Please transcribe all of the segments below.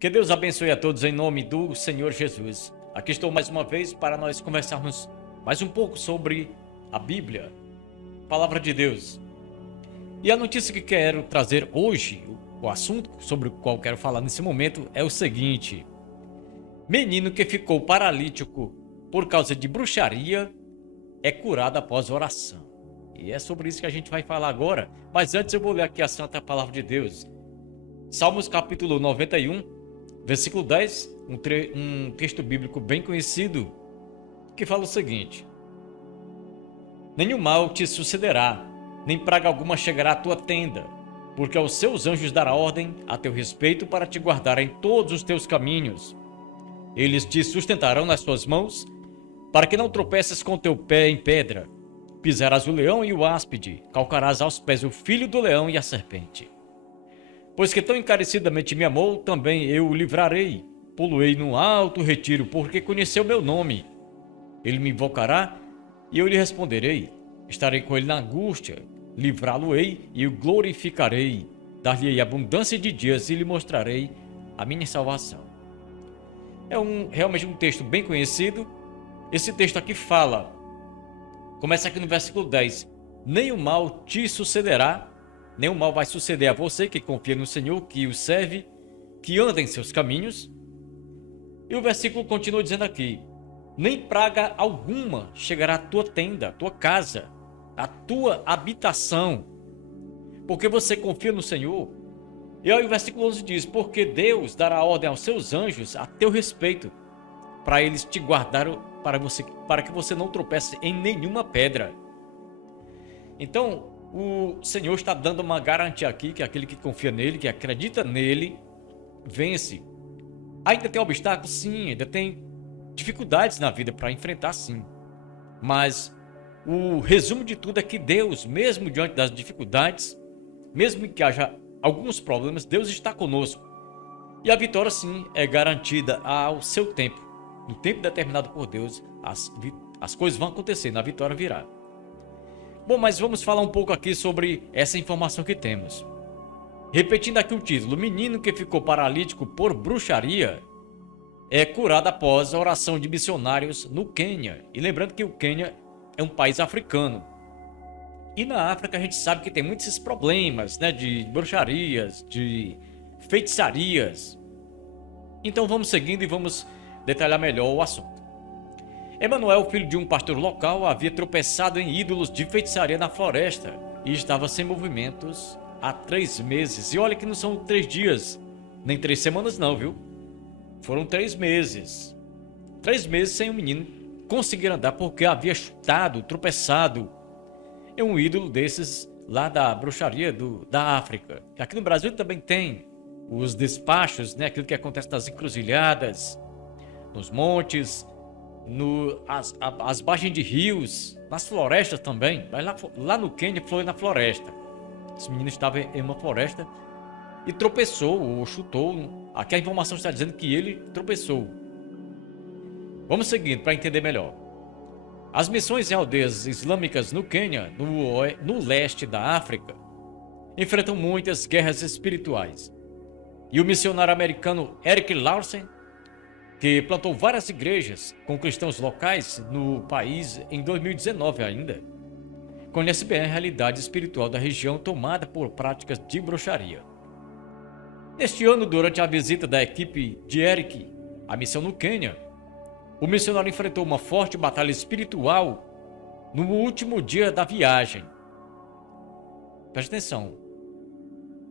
Que Deus abençoe a todos em nome do Senhor Jesus. Aqui estou mais uma vez para nós conversarmos mais um pouco sobre a Bíblia, Palavra de Deus. E a notícia que quero trazer hoje, o assunto sobre o qual quero falar nesse momento é o seguinte: menino que ficou paralítico por causa de bruxaria é curado após oração. E é sobre isso que a gente vai falar agora, mas antes eu vou ler aqui a Santa Palavra de Deus. Salmos capítulo 91, versículo 10, um texto bíblico bem conhecido, que fala o seguinte: nenhum mal te sucederá, nem praga alguma chegará à tua tenda, porque aos seus anjos dará ordem a teu respeito para te guardar em todos os teus caminhos. Eles te sustentarão nas suas mãos, para que não tropeces com teu pé em pedra. Pisarás o leão e o áspide, calcarás aos pés o filho do leão e a serpente. Pois que tão encarecidamente me amou, também eu o livrarei. Poloei num alto retiro, porque conheceu meu nome. Ele me invocará e eu lhe responderei. Estarei com ele na angústia, livrá-lo-ei e o glorificarei. Dar-lhe-ei abundância de dias e lhe mostrarei a minha salvação. É realmente um texto bem conhecido. Esse texto aqui começa aqui no versículo 10. Nem o mal te sucederá, nem o mal vai suceder a você que confia no Senhor, que o serve, que anda em seus caminhos. E o versículo continua dizendo aqui: nem praga alguma chegará à tua tenda, à tua casa, à tua habitação, porque você confia no Senhor. E aí o versículo 11 diz: porque Deus dará ordem aos seus anjos a teu respeito, para eles te guardarem, para que você não tropece em nenhuma pedra. Então, o Senhor está dando uma garantia aqui, que aquele que confia nele, que acredita nele, vence. Ainda tem obstáculos? Sim. Ainda tem dificuldades na vida para enfrentar? Sim. Mas o resumo de tudo é que Deus, mesmo diante das dificuldades, mesmo que haja alguns problemas, Deus está conosco. E a vitória, sim, é garantida ao seu tempo. No tempo determinado por Deus, as coisas vão acontecer, a vitória virá. Bom, mas vamos falar um pouco aqui sobre essa informação que temos. Repetindo aqui o título: menino que ficou paralítico por bruxaria é curado após a oração de missionários no Quênia. E lembrando que o Quênia é um país africano. E na África a gente sabe que tem muitos esses problemas, né, de bruxarias, de feitiçarias. Então vamos seguindo e vamos detalhar melhor o assunto. Emanuel, filho de um pastor local, havia tropeçado em ídolos de feitiçaria na floresta e estava sem movimentos há 3 meses. E olha que não são 3 dias, nem 3 semanas não, viu? Foram 3 meses. 3 meses sem o menino conseguir andar porque havia chutado, tropeçado em um ídolo desses lá da bruxaria da África. Aqui no Brasil também tem os despachos, né? Aquilo que acontece nas encruzilhadas, nos montes, as margens de rios, nas florestas também. Mas lá no Quênia foi na floresta. Esse menino estava em uma floresta e tropeçou ou chutou. Aqui a informação está dizendo que ele tropeçou. Vamos seguindo para entender melhor. As missões em aldeias islâmicas no Quênia, no leste da África, enfrentam muitas guerras espirituais. E o missionário americano Eric Larsen, que plantou várias igrejas com cristãos locais no país em 2019 ainda, conhece bem a realidade espiritual da região tomada por práticas de bruxaria. Neste ano, durante a visita da equipe de Eric à missão no Quênia, o missionário enfrentou uma forte batalha espiritual no último dia da viagem. Preste atenção.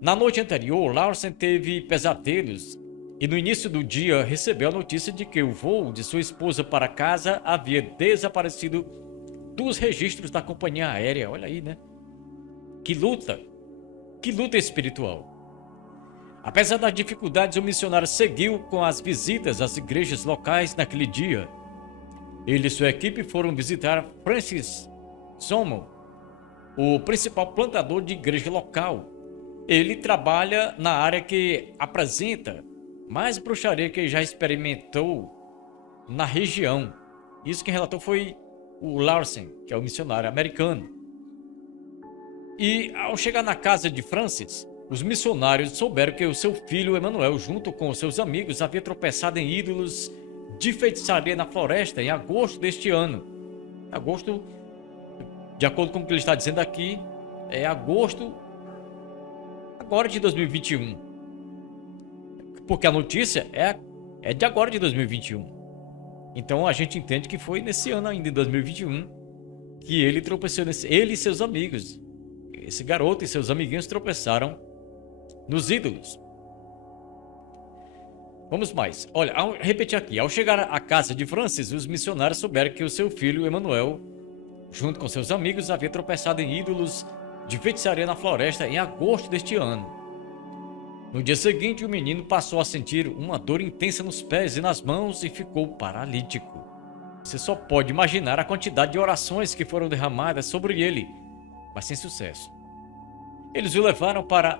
Na noite anterior, Larsen teve pesadelos e no início do dia recebeu a notícia de que o voo de sua esposa para casa havia desaparecido dos registros da companhia aérea. Olha aí, né? Que luta espiritual. Apesar das dificuldades, o missionário seguiu com as visitas às igrejas locais naquele dia. Ele e sua equipe foram visitar Francis Somo, o principal plantador de igreja local. Ele trabalha na área que apresenta mais bruxaria que já experimentou na região. Isso que relatou foi o Larsen, que é o missionário americano. E ao chegar na casa de Francis, os missionários souberam que o seu filho Emanuel, junto com os seus amigos, havia tropeçado em ídolos de feitiçaria na floresta em agosto deste ano. Agosto, de acordo com o que ele está dizendo aqui, é agosto agora de 2021. Porque a notícia é de agora de 2021. Então a gente entende que foi nesse ano ainda, em 2021, que ele tropeçou ele e seus amigos. Esse garoto e seus amiguinhos tropeçaram nos ídolos. Vamos mais. Olha, repetir aqui. Ao chegar à casa de Francis, os missionários souberam que o seu filho Emanuel, junto com seus amigos, havia tropeçado em ídolos de feitiçaria na floresta em agosto deste ano. No dia seguinte, o menino passou a sentir uma dor intensa nos pés e nas mãos e ficou paralítico. Você só pode imaginar a quantidade de orações que foram derramadas sobre ele, mas sem sucesso. Eles o levaram para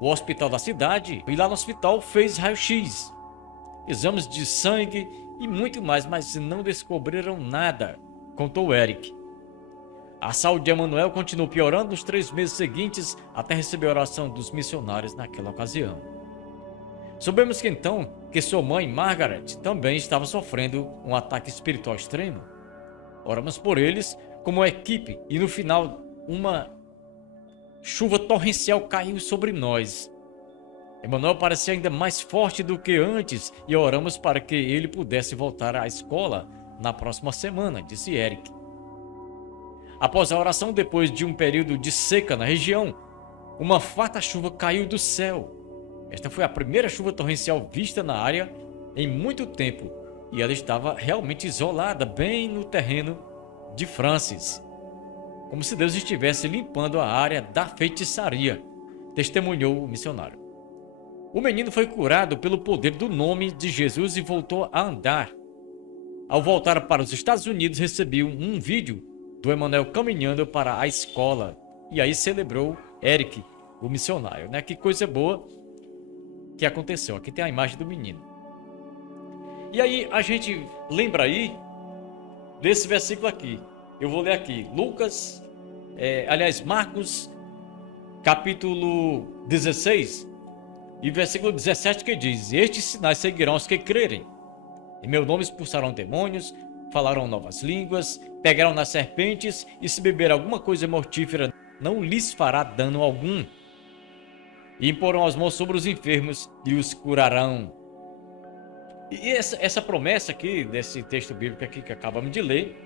o hospital da cidade e lá no hospital fez raio-x, exames de sangue e muito mais, mas não descobriram nada, contou Eric. A saúde de Emanuel continuou piorando nos 3 meses seguintes até receber a oração dos missionários naquela ocasião. Soubemos que então que sua mãe, Margaret, também estava sofrendo um ataque espiritual extremo. Oramos por eles como equipe e no final uma chuva torrencial caiu sobre nós. Emanuel parecia ainda mais forte do que antes e oramos para que ele pudesse voltar à escola na próxima semana, disse Eric. Após a oração, depois de um período de seca na região, uma farta chuva caiu do céu. Esta foi a primeira chuva torrencial vista na área em muito tempo e ela estava realmente isolada bem no terreno de Francis, como se Deus estivesse limpando a área da feitiçaria, testemunhou o missionário. O menino foi curado pelo poder do nome de Jesus e voltou a andar. Ao voltar para os Estados Unidos, recebeu um vídeo do Emanuel caminhando para a escola e aí celebrou Eric, o missionário, né? Que coisa boa que aconteceu. Aqui tem a imagem do menino. E aí a gente lembra aí desse versículo aqui. Eu vou ler aqui, Marcos, capítulo 16 e versículo 17, que diz: estes sinais seguirão os que crerem. Em meu nome expulsarão demônios, falarão novas línguas, pegarão nas serpentes e se beber alguma coisa mortífera não lhes fará dano algum. E imporão as mãos sobre os enfermos e os curarão. E essa promessa aqui, desse texto bíblico aqui que acabamos de ler,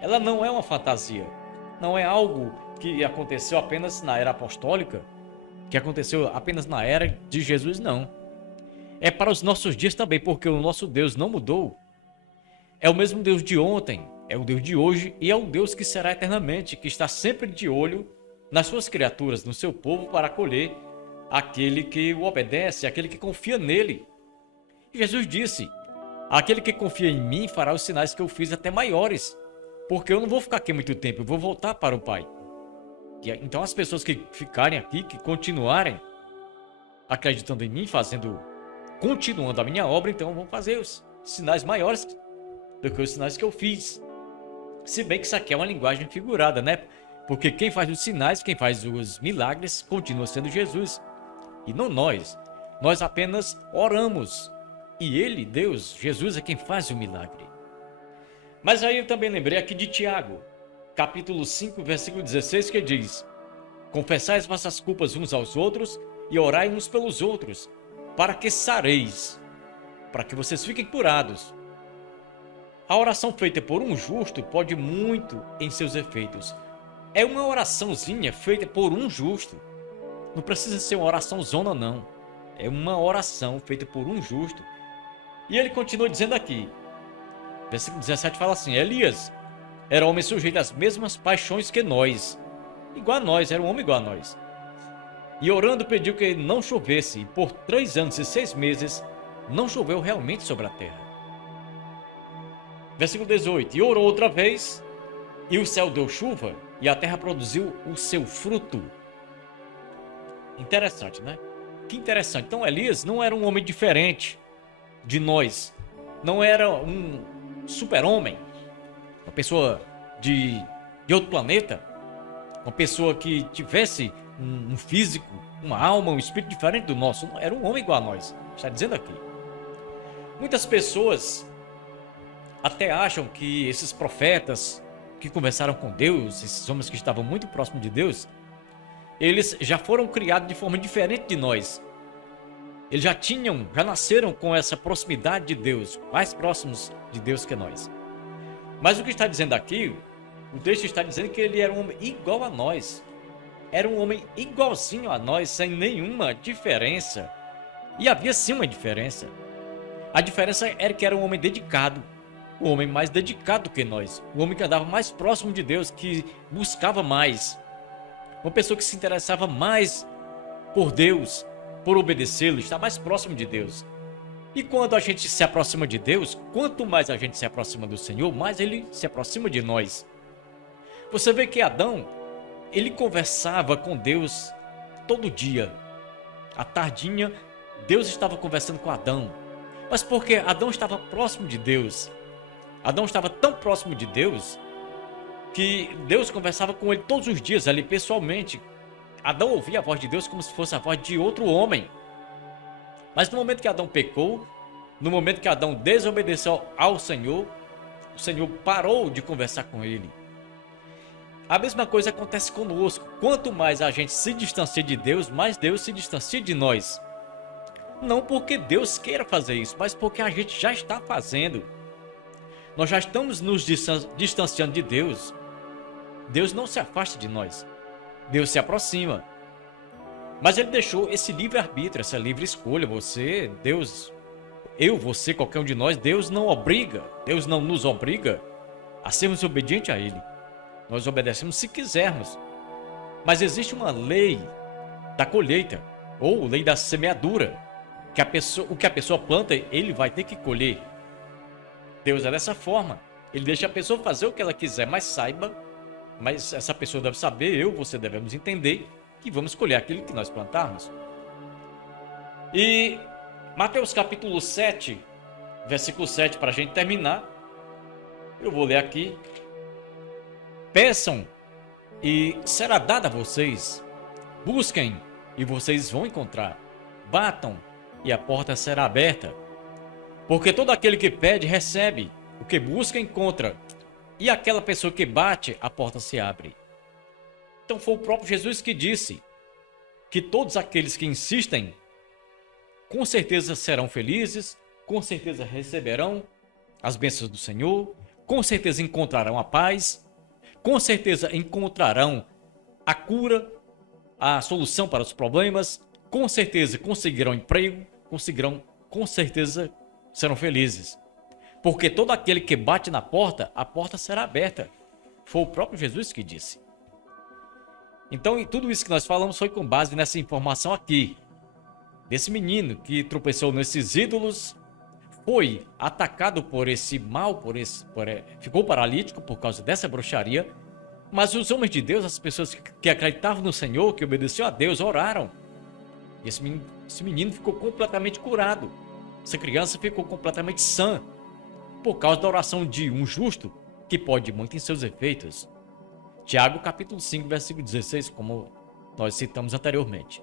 ela não é uma fantasia. Não é algo que aconteceu apenas na era apostólica, que aconteceu apenas na era de Jesus, não. É para os nossos dias também, porque o nosso Deus não mudou. É o mesmo Deus de ontem, é o Deus de hoje e é o Deus que será eternamente, que está sempre de olho nas suas criaturas, no seu povo, para acolher aquele que o obedece, aquele que confia nele. E Jesus disse: aquele que confia em mim fará os sinais que eu fiz até maiores, porque eu não vou ficar aqui muito tempo, eu vou voltar para o Pai. E então as pessoas que ficarem aqui, que continuarem acreditando em mim, continuando a minha obra, então vão fazer os sinais maiores do que os sinais que eu fiz. Se bem que isso aqui é uma linguagem figurada, né? Porque quem faz os sinais, quem faz os milagres, continua sendo Jesus. E não nós. Nós apenas oramos. E ele, Deus, Jesus, é quem faz o milagre. Mas aí eu também lembrei aqui de Tiago, capítulo 5, versículo 16, que diz: confessai as vossas culpas uns aos outros e orai uns pelos outros, para que sareis, para que vocês fiquem curados. A oração feita por um justo pode muito em seus efeitos. É uma oraçãozinha feita por um justo. Não precisa ser uma oração zona, não. É uma oração feita por um justo. E ele continua dizendo aqui, versículo 17 fala assim: Elias era homem sujeito às mesmas paixões que nós. Igual a nós, era um homem igual a nós. E orando pediu que não chovesse, e por 3 anos e 6 meses não choveu realmente sobre a terra. Versículo 18: e orou outra vez, e o céu deu chuva, e a terra produziu o seu fruto. Interessante, né? Que interessante. Então Elias não era um homem diferente de nós. Não era um super-homem, uma pessoa de outro planeta, uma pessoa que tivesse um físico, uma alma, um espírito diferente do nosso. Era um homem igual a nós. Está dizendo aqui. Muitas pessoas até acham que esses profetas que conversaram com Deus, esses homens que estavam muito próximos de Deus, eles já foram criados de forma diferente de nós. Eles já nasceram com essa proximidade de Deus, mais próximos de Deus que nós. Mas o que está dizendo aqui, o texto está dizendo que ele era um homem igual a nós. Era um homem igualzinho a nós, sem nenhuma diferença. E havia sim uma diferença. A diferença era que era um homem dedicado. O homem mais dedicado que nós. O homem que andava mais próximo de Deus, que buscava mais. Uma pessoa que se interessava mais por Deus, por obedecê-lo, estar mais próximo de Deus. E quando a gente se aproxima de Deus, quanto mais a gente se aproxima do Senhor, mais Ele se aproxima de nós. Você vê que Adão, ele conversava com Deus todo dia. À tardinha, Deus estava conversando com Adão. Mas porque Adão estava próximo de Deus. Adão estava tão próximo de Deus que Deus conversava com ele todos os dias ali pessoalmente. Adão ouvia a voz de Deus como se fosse a voz de outro homem. Mas no momento que Adão pecou, no momento que Adão desobedeceu ao Senhor, o Senhor parou de conversar com ele. A mesma coisa acontece conosco. Quanto mais a gente se distancia de Deus, mais Deus se distancia de nós. Não porque Deus queira fazer isso, mas porque a gente já está fazendo. Nós já estamos nos distanciando de Deus. Deus não se afasta de nós. Deus se aproxima. Mas Ele deixou esse livre-arbítrio, essa livre escolha. Você, Deus, eu, você, qualquer um de nós, Deus não obriga, Deus não nos obriga a sermos obedientes a Ele. Nós obedecemos se quisermos. Mas existe uma lei da colheita, ou lei da semeadura, que o que a pessoa planta, ele vai ter que colher. Deus é dessa forma. Ele deixa a pessoa fazer o que ela quiser, mas saiba, mas essa pessoa deve saber, você devemos entender que vamos colher aquilo que nós plantarmos. E Mateus capítulo 7, versículo 7, para a gente terminar, eu vou ler aqui. Peçam e será dado a vocês. Busquem e vocês vão encontrar. Batam e a porta será aberta. Porque todo aquele que pede, recebe. O que busca, encontra. E aquela pessoa que bate, a porta se abre. Então foi o próprio Jesus que disse que todos aqueles que insistem, com certeza serão felizes, com certeza receberão as bênçãos do Senhor, com certeza encontrarão a paz, com certeza encontrarão a cura, a solução para os problemas, com certeza conseguirão emprego, com certeza serão felizes. Porque todo aquele que bate na porta, a porta será aberta. Foi o próprio Jesus que disse. Então, tudo isso que nós falamos foi com base nessa informação aqui. Desse menino que tropeçou nesses ídolos, foi atacado por esse mal, ficou paralítico por causa dessa bruxaria. Mas os homens de Deus, as pessoas que acreditavam no Senhor, que obedeciam a Deus, oraram. E esse menino ficou completamente curado. Essa criança ficou completamente sã, por causa da oração de um justo, que pode muito em seus efeitos. Tiago capítulo 5, versículo 16, como nós citamos anteriormente.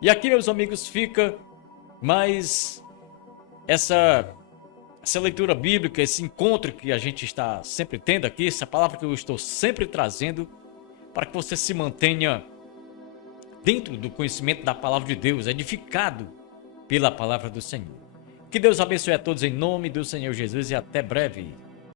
E aqui, meus amigos, fica mais essa leitura bíblica, esse encontro que a gente está sempre tendo aqui, essa palavra que eu estou sempre trazendo, para que você se mantenha dentro do conhecimento da palavra de Deus, edificado pela palavra do Senhor. Que Deus abençoe a todos em nome do Senhor Jesus e até breve.